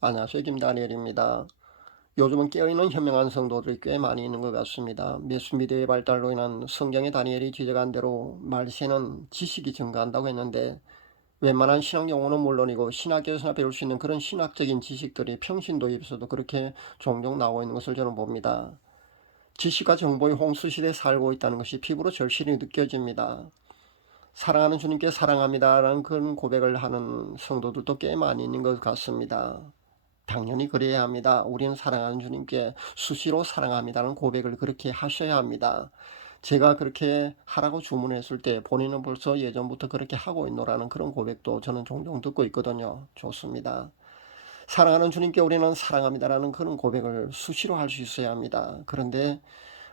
안녕하세요. 김다니엘입니다. 요즘은 깨어있는 현명한 성도들이 꽤 많이 있는 것 같습니다. 매스미디어의 발달로 인한 성경의 다니엘이 지적한 대로 말세는 지식이 증가한다고 했는데 웬만한 신학 용어는 물론이고 신학교에서나 배울 수 있는 그런 신학적인 지식들이 평신도에서도 그렇게 종종 나오고 있는 것을 저는 봅니다. 지식과 정보의 홍수시대에 살고 있다는 것이 피부로 절실히 느껴집니다. 사랑하는 주님께 사랑합니다라는 그런 고백을 하는 성도들도 꽤 많이 있는 것 같습니다. 당연히 그래야 합니다. 우리는 사랑하는 주님께 수시로 사랑합니다는 고백을 그렇게 하셔야 합니다. 제가 그렇게 하라고 주문했을 때 본인은 벌써 예전부터 그렇게 하고 있노라는 그런 고백도 저는 종종 듣고 있거든요. 좋습니다. 사랑하는 주님께 우리는 사랑합니다라는 그런 고백을 수시로 할 수 있어야 합니다. 그런데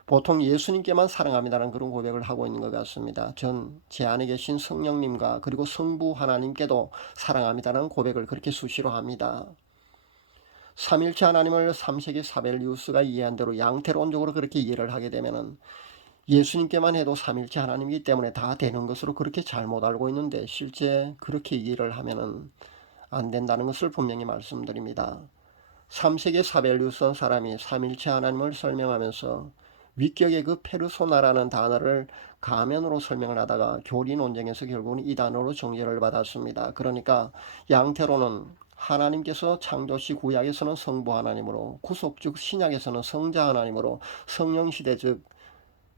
보통 예수님께만 사랑합니다라는 그런 고백을 하고 있는 것 같습니다. 전 제 안에 계신 성령님과 그리고 성부 하나님께도 사랑합니다라는 고백을 그렇게 수시로 합니다. 삼일체 하나님을 3세기 사벨리우스가 이해한 대로 양태론적으로 그렇게 이해를 하게 되면은 예수님께만 해도 삼일체 하나님이기 때문에 다 되는 것으로 그렇게 잘못 알고 있는데 실제 그렇게 이해를 하면은 안 된다는 것을 분명히 말씀드립니다. 3세기 사벨리우스 사람이 삼일체 하나님을 설명하면서 위격의 그 페르소나라는 단어를 가면으로 설명을 하다가 교리 논쟁에서 결국은 이 단어로 정죄를 받았습니다. 그러니까 양태로는 하나님께서 창조시 구약에서는 성부 하나님으로, 구속 즉 신약에서는 성자 하나님으로, 성령 시대 즉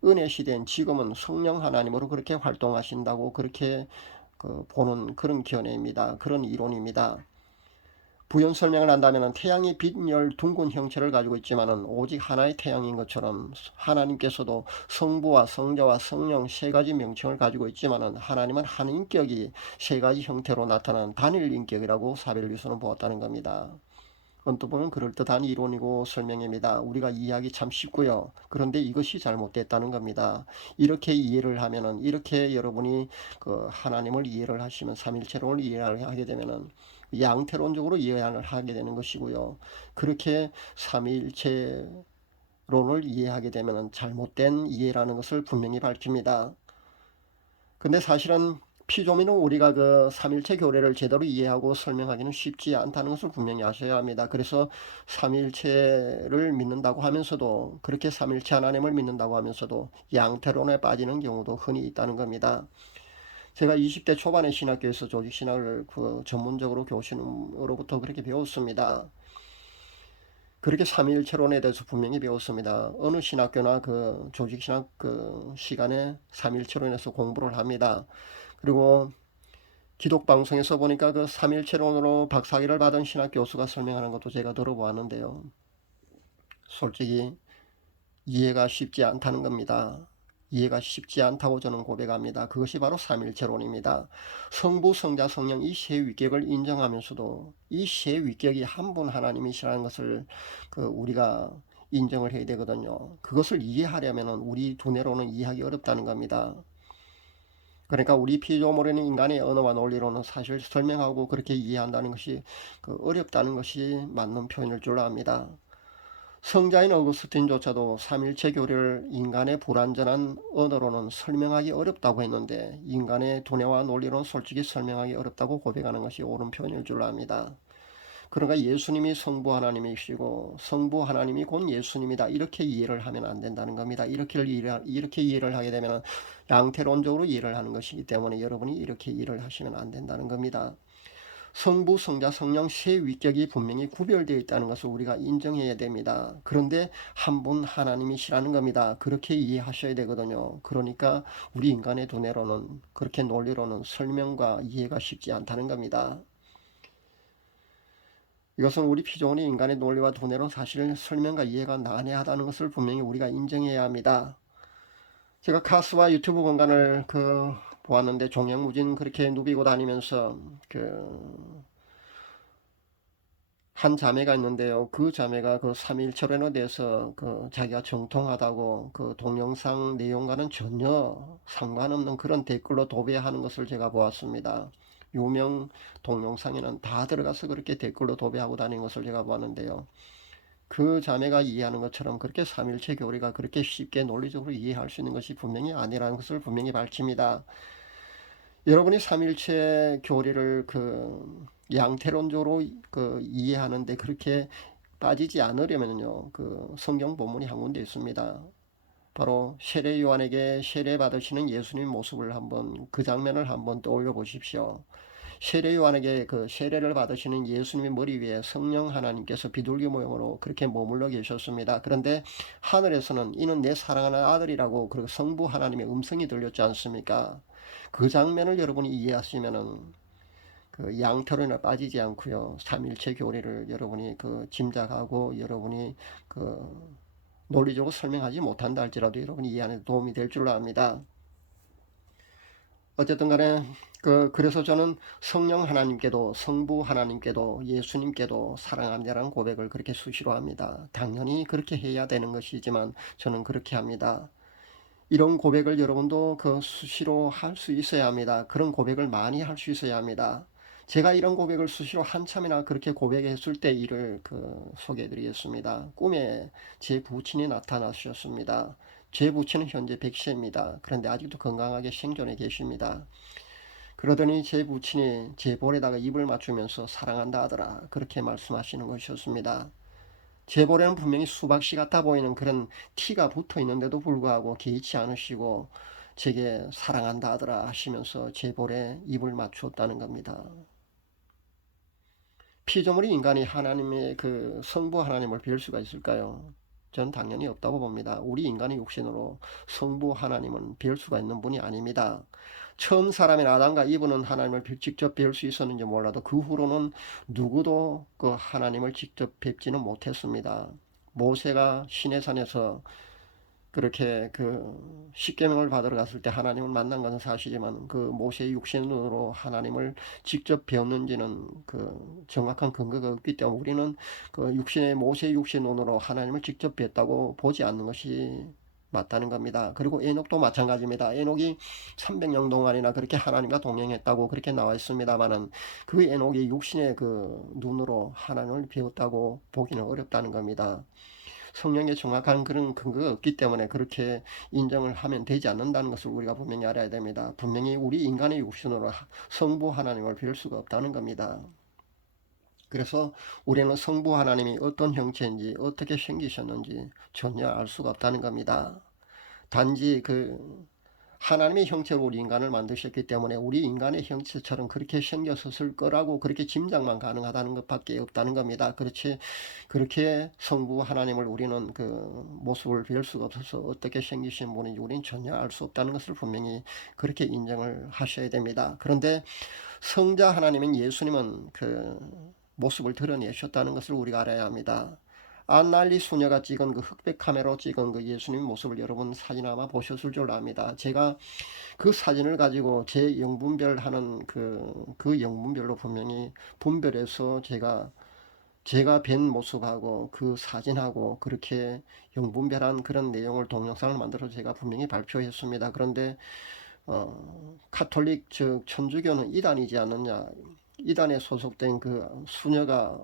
은혜 시대인 지금은 성령 하나님으로 그렇게 활동하신다고 그렇게 보는 그런 견해입니다. 그런 이론입니다. 부연 설명을 한다면 태양이 빛열 둥근 형체를 가지고 있지만 오직 하나의 태양인 것처럼 하나님께서도 성부와 성자와 성령 세 가지 명칭을 가지고 있지만 하나님은 한 인격이 세 가지 형태로 나타난 단일 인격이라고 사벨리우스는 보았다는 겁니다. 언뜻 보면 그럴듯한 이론이고 설명입니다. 우리가 이해하기 참 쉽고요. 그런데 이것이 잘못됐다는 겁니다. 이렇게 이해를 하면은 이렇게 여러분이 하나님을 이해를 하시면 삼일체론을 이해를 하게 되면은 양태론적으로 이해를 하게 되는 것이고요. 그렇게 삼일체론을 이해하게 되면은 잘못된 이해라는 것을 분명히 밝힙니다. 근데 사실은 피조민은 우리가 그 삼일체 교례를 제대로 이해하고 설명하기는 쉽지 않다는 것을 분명히 아셔야 합니다. 그래서 삼일체를 믿는다고 하면서도 그렇게 삼일체 하나님을 믿는다고 하면서도 양태론에 빠지는 경우도 흔히 있다는 겁니다. 제가 20대 초반에 신학교에서 조직신학을 전문적으로 교수님으로부터 그렇게 배웠습니다. 그렇게 삼위일체론에 대해서 분명히 배웠습니다. 어느 신학교나 그 조직신학 시간에 삼위일체론에서 공부를 합니다. 그리고 기독방송에서 보니까 그 삼위일체론으로 박사학위를 받은 신학 교수가 설명하는 것도 제가 들어보았는데요. 솔직히 이해가 쉽지 않다는 겁니다. 이해가 쉽지 않다고 저는 고백합니다. 그것이 바로 삼일체론입니다. 성부, 성자, 성령 이 세 위격을 인정하면서도 이 세 위격이 한 분 하나님이시라는 것을 우리가 인정을 해야 되거든요. 그것을 이해하려면 우리 두뇌로는 이해하기 어렵다는 겁니다. 그러니까 우리 피조물인 인간의 언어와 논리로는 사실 설명하고 그렇게 이해한다는 것이 어렵다는 것이 맞는 표현일 줄 압니다. 성자인 어거스틴조차도 삼일체 교리를 인간의 불완전한 언어로는 설명하기 어렵다고 했는데 인간의 두뇌와 논리로는 솔직히 설명하기 어렵다고 고백하는 것이 옳은 표현일 줄 압니다. 그러니까 예수님이 성부 하나님이시고 성부 하나님이 곧 예수님이다 이렇게 이해를 하면 안 된다는 겁니다. 이렇게 이해를 하게 되면 양태론적으로 이해를 하는 것이기 때문에 여러분이 이렇게 이해를 하시면 안 된다는 겁니다. 성부, 성자, 성령 세 위격이 분명히 구별되어 있다는 것을 우리가 인정해야 됩니다. 그런데 한 분 하나님이시라는 겁니다. 그렇게 이해하셔야 되거든요. 그러니까 우리 인간의 두뇌로는 그렇게 논리로는 설명과 이해가 쉽지 않다는 겁니다. 이것은 우리 피조물이 인간의 논리와 두뇌로는 사실 설명과 이해가 난해하다는 것을 분명히 우리가 인정해야 합니다. 제가 카스와 유튜브 공간을 보았는데 종횡무진 그렇게 누비고 다니면서 한 자매가 있는데요. 그 자매가 그 삼일체론에 대해서 자기가 정통하다고 동영상 내용과는 전혀 상관없는 그런 댓글로 도배하는 것을 제가 보았습니다. 유명 동영상에는 다 들어가서 그렇게 댓글로 도배하고 다니는 것을 제가 보았는데요. 그 자매가 이해하는 것처럼 그렇게 삼일체 교리가 그렇게 쉽게 논리적으로 이해할 수 있는 것이 분명히 아니라는 것을 분명히 밝힙니다. 여러분이 삼일체 교리를 양태론적으로 이해하는데 그렇게 빠지지 않으려면요, 성경 본문이 한 군데 있습니다. 바로 세례 요한에게 세례 받으시는 예수님 모습을 한번, 그 장면을 한번 떠올려 보십시오. 세례 요한에게 세례를 받으시는 예수님의 머리 위에 성령 하나님께서 비둘기 모양으로 그렇게 머물러 계셨습니다. 그런데 하늘에서는 이는 내 사랑하는 아들이라고 성부 하나님의 음성이 들렸지 않습니까? 그 장면을 여러분이 이해하시면은 양털에 빠지지 않고요, 삼일체 교리를 여러분이 짐작하고 여러분이 논리적으로 설명하지 못한다 할지라도 여러분이 이해하는 데 도움이 될 줄로 압니다. 어쨌든 간에 그래서 저는 성령 하나님께도 성부 하나님께도 예수님께도 사랑합니다라는 고백을 그렇게 수시로 합니다. 당연히 그렇게 해야 되는 것이지만 저는 그렇게 합니다. 이런 고백을 여러분도 수시로 할 수 있어야 합니다. 그런 고백을 많이 할 수 있어야 합니다. 제가 이런 고백을 수시로 한참이나 그렇게 고백했을 때 일을 소개해 드리겠습니다. 꿈에 제 부친이 나타나셨습니다. 제 부친은 현재 100세입니다. 그런데 아직도 건강하게 생존해 계십니다. 그러더니 제 부친이 제 볼에다가 입을 맞추면서 사랑한다 하더라, 그렇게 말씀하시는 것이었습니다. 제 볼에는 분명히 수박씨 같아 보이는 그런 티가 붙어 있는데도 불구하고 개의치 않으시고 제게 사랑한다 하더라 하시면서 제 볼에 입을 맞추었다는 겁니다. 피조물이 인간이 하나님의 성부 하나님을 뵐 수가 있을까요? 저는 당연히 없다고 봅니다. 우리 인간의 육신으로 성부 하나님은 뵐 수가 있는 분이 아닙니다. 처음 사람인 아담과 이브는 하나님을 직접 뵐 수 있었는지 몰라도 그 후로는 누구도 하나님을 직접 뵙지는 못했습니다. 모세가 시내산에서 그렇게 십계명을 받으러 갔을 때 하나님을 만난 것은 사실이지만 모세의 육신으로 하나님을 직접 배웠는지는 정확한 근거가 없기 때문에 우리는 모세의 육신으로 하나님을 직접 뵀다고 보지 않는 것이 맞다는 겁니다. 그리고 에녹도 마찬가지입니다. 에녹이 300년 동안이나 그렇게 하나님과 동행했다고 그렇게 나와 있습니다만은 그 에녹이 육신의 눈으로 하나님을 배웠다고 보기는 어렵다는 겁니다. 성령의 정확한 그런 근거가 없기 때문에 그렇게 인정을 하면 되지 않는다는 것을 우리가 분명히 알아야 됩니다. 분명히 우리 인간의 육신으로 성부 하나님을 뵐 수가 없다는 겁니다. 그래서 우리는 성부 하나님이 어떤 형체인지 어떻게 생기셨는지 전혀 알 수가 없다는 겁니다. 단지 하나님의 형체로 우리 인간을 만드셨기 때문에 우리 인간의 형체처럼 그렇게 생겼을 거라고 그렇게 짐작만 가능하다는 것밖에 없다는 겁니다. 그렇지, 그렇게 성부 하나님을 우리는 모습을 뵐 수가 없어서 어떻게 생기신 분인지 우리는 전혀 알 수 없다는 것을 분명히 그렇게 인정을 하셔야 됩니다. 그런데 성자 하나님인 예수님은 모습을 드러내셨다는 것을 우리가 알아야 합니다. 안날리 수녀가 찍은 흑백 카메라로 찍은 예수님 모습을 여러분 사진 아마 보셨을 줄 압니다. 제가 그 사진을 가지고 제 영분별 하는 그 영분별로 분명히 분별해서 제가 뵌 모습하고 그 사진하고 그렇게 영분별한 그런 내용을 동영상을 만들어서 제가 분명히 발표했습니다. 그런데 카톨릭 즉 천주교는 이단이지 않느냐, 이단에 소속된 수녀가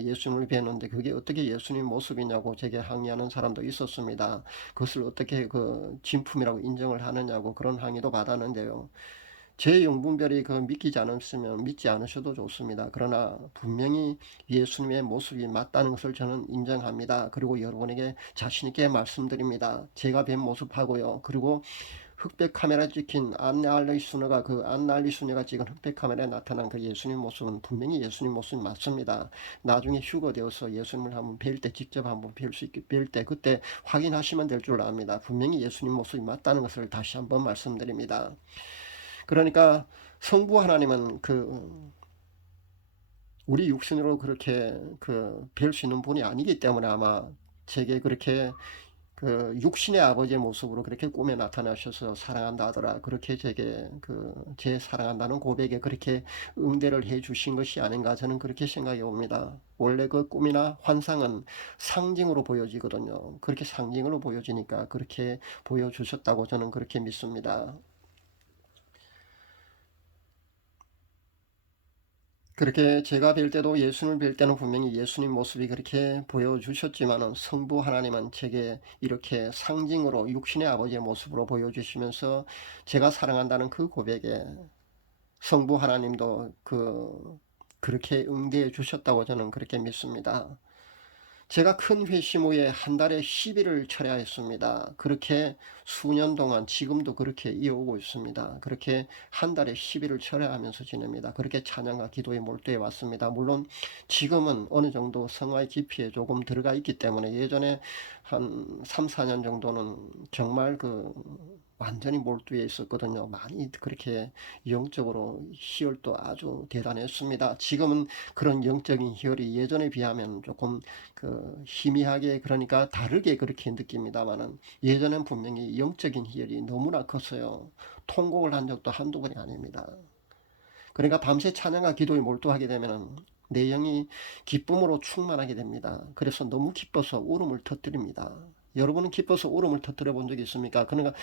예수님을 뵀는데 그게 어떻게 예수님 모습이냐고 제게 항의하는 사람도 있었습니다. 그것을 어떻게 진품이라고 인정을 하느냐고 그런 항의도 받았는데요. 제 영분별이 믿기지 않으시면 믿지 않으셔도 좋습니다. 그러나 분명히 예수님의 모습이 맞다는 것을 저는 인정합니다. 그리고 여러분에게 자신있게 말씀드립니다. 제가 뵌 모습하고요. 그리고 흑백 카메라에 찍힌 안날리 수녀가 안날리 수녀가 찍은 흑백 카메라에 나타난 예수님 모습은 분명히 예수님 모습이 맞습니다. 나중에 휴거되어서 예수님을 한번 뵐 때 직접 한번 뵐 때 그때 확인하시면 될 줄 압니다. 분명히 예수님 모습이 맞다는 것을 다시 한번 말씀드립니다. 그러니까 성부 하나님은 우리 육신으로 그렇게 뵐 수 있는 분이 아니기 때문에 아마 제게 그렇게 육신의 아버지의 모습으로 그렇게 꿈에 나타나셔서 사랑한다 하더라, 그렇게 제게 제 사랑한다는 고백에 그렇게 응대를 해 주신 것이 아닌가, 저는 그렇게 생각해 봅니다. 원래 꿈이나 환상은 상징으로 보여지거든요. 그렇게 상징으로 보여지니까 그렇게 보여주셨다고 저는 그렇게 믿습니다. 그렇게 제가 뵐 때도 예수님을 뵐 때는 분명히 예수님 모습이 그렇게 보여주셨지만은 성부 하나님은 제게 이렇게 상징으로 육신의 아버지의 모습으로 보여주시면서 제가 사랑한다는 그 고백에 성부 하나님도 그렇게 응대해 주셨다고 저는 그렇게 믿습니다. 제가 큰 회심 후에 한 달에 10일을 철야했습니다. 그렇게 수년 동안 지금도 그렇게 이어오고 있습니다. 그렇게 한 달에 10일을 철야하면서 지냅니다. 그렇게 찬양과 기도에 몰두해 왔습니다. 물론 지금은 어느 정도 성화의 깊이에 조금 들어가 있기 때문에 예전에 한 3, 4년 정도는 정말 완전히 몰두해 있었거든요. 많이 그렇게 영적으로 희열도 아주 대단했습니다. 지금은 그런 영적인 희열이 예전에 비하면 조금 희미하게, 그러니까 다르게 그렇게 느낍니다만은 예전엔 분명히 영적인 희열이 너무나 컸어요. 통곡을 한 적도 한두 번이 아닙니다. 그러니까 밤새 찬양과 기도에 몰두하게 되면은 내 영이 기쁨으로 충만하게 됩니다. 그래서 너무 기뻐서 울음을 터뜨립니다. 여러분은 기뻐서 울음을 터뜨려 본 적이 있습니까? 그러니까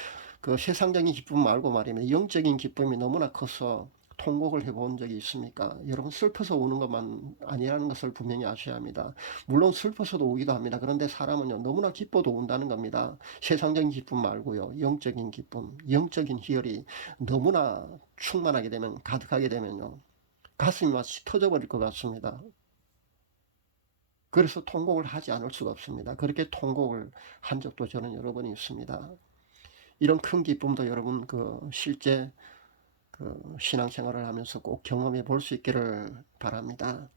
그 세상적인 기쁨 말고 말입니다. 영적인 기쁨이 너무나 커서 통곡을 해본 적이 있습니까? 여러분, 슬퍼서 우는 것만 아니라는 것을 분명히 아셔야 합니다. 물론 슬퍼서도 우기도 합니다. 그런데 사람은요, 너무나 기뻐도 운다는 겁니다. 세상적인 기쁨 말고요, 영적인 기쁨, 영적인 희열이 너무나 충만하게 되면, 가득하게 되면요, 가슴이 마치 터져버릴 것 같습니다. 그래서 통곡을 하지 않을 수가 없습니다. 그렇게 통곡을 한 적도 저는 여러 번 있습니다. 이런 큰 기쁨도 여러분 실제 신앙생활을 하면서 꼭 경험해 볼 수 있기를 바랍니다.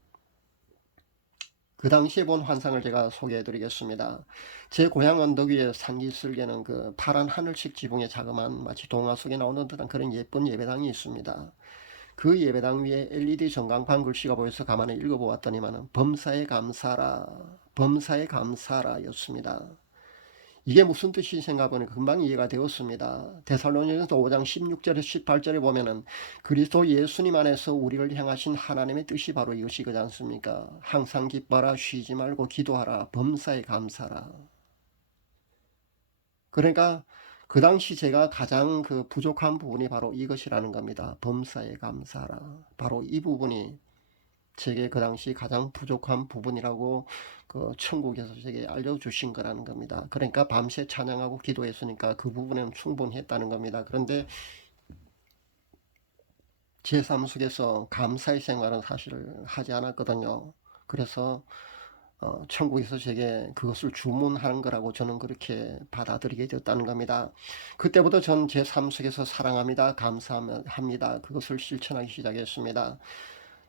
그 당시에 본 환상을 제가 소개해 드리겠습니다. 제 고향 언덕 위에 상기슬개는 파란 하늘색 지붕의 자그마한 마치 동화 속에 나오는 듯한 그런 예쁜 예배당이 있습니다. 그 예배당 위에 LED 전광판 글씨가 보여서 가만히 읽어보았더니만은 범사에 감사라, 범사에 감사라 였습니다. 이게 무슨 뜻이 생각해 보니 금방 이해가 되었습니다. 데살로니가서 5장 16절에서 18절에 보면은 그리스도 예수님 안에서 우리를 향하신 하나님의 뜻이 바로 이것이 그지 않습니까? 항상 기뻐라, 쉬지 말고 기도하라, 범사에 감사라. 그러니까 그 당시 제가 가장 부족한 부분이 바로 이것이라는 겁니다. 범사에 감사라. 바로 이 부분이 제게 그 당시 가장 부족한 부분이라고 천국에서 제게 알려주신 거라는 겁니다. 그러니까 밤새 찬양하고 기도했으니까 그 부분에는 충분했다는 겁니다. 그런데 제 삶 속에서 감사의 생활은 사실 하지 않았거든요. 그래서 천국에서 제게 그것을 주문하는 거라고 저는 그렇게 받아들이게 되었다는 겁니다. 그때부터 전 제 삶 속에서 사랑합니다, 감사합니다, 그것을 실천하기 시작했습니다.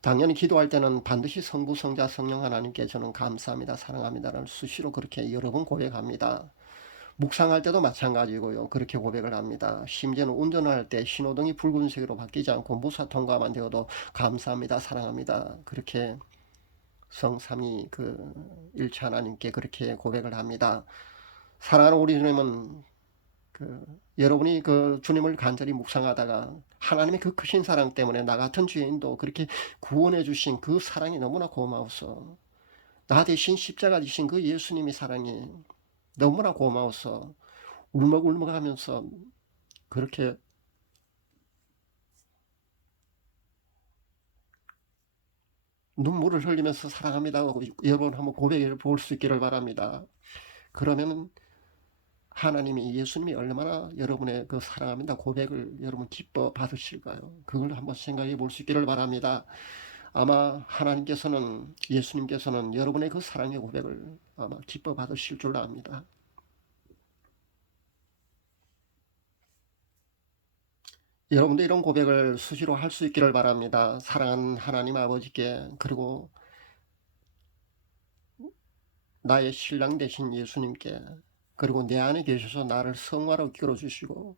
당연히 기도할 때는 반드시 성부, 성자, 성령 하나님께 저는 감사합니다, 사랑합니다를 수시로 그렇게 여러 번 고백합니다. 묵상할 때도 마찬가지고요. 그렇게 고백을 합니다. 심지어는 운전을 할 때 신호등이 붉은색으로 바뀌지 않고 무사 통과만 되어도 감사합니다, 사랑합니다, 그렇게 성삼위 일체 하나님께 그렇게 고백을 합니다. 사랑하는 우리 주님은 여러분이 주님을 간절히 묵상하다가 하나님의 그 크신 사랑 때문에 나 같은 죄인도 그렇게 구원해 주신 그 사랑이 너무나 고마워서, 나 대신 십자가 지신 그 예수님의 사랑이 너무나 고마워서 울먹울먹 하면서 그렇게 눈물을 흘리면서 사랑합니다 하고 여러분 한번 고백해 볼 수 있기를 바랍니다. 그러면 하나님이, 예수님이 얼마나 여러분의 사랑합니다 고백을 여러분 기뻐 받으실까요? 그걸 한번 생각해 볼 수 있기를 바랍니다. 아마 하나님께서는, 예수님께서는 여러분의 그 사랑의 고백을 아마 기뻐 받으실 줄 압니다. 여러분도 이런 고백을 수시로 할 수 있기를 바랍니다. 사랑하는 하나님 아버지께, 그리고 나의 신랑 되신 예수님께, 그리고 내 안에 계셔서 나를 성화로 이끌어주시고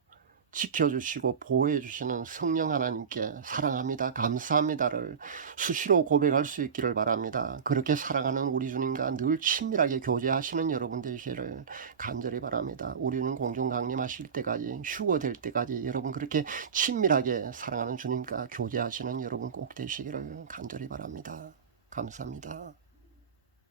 지켜주시고 보호해주시는 성령 하나님께 사랑합니다, 감사합니다를 수시로 고백할 수 있기를 바랍니다. 그렇게 사랑하는 우리 주님과 늘 친밀하게 교제하시는 여러분 되시기를 간절히 바랍니다. 우리는 공중 강림하실 때까지, 휴거될 때까지 여러분 그렇게 친밀하게 사랑하는 주님과 교제하시는 여러분 꼭 되시기를 간절히 바랍니다. 감사합니다.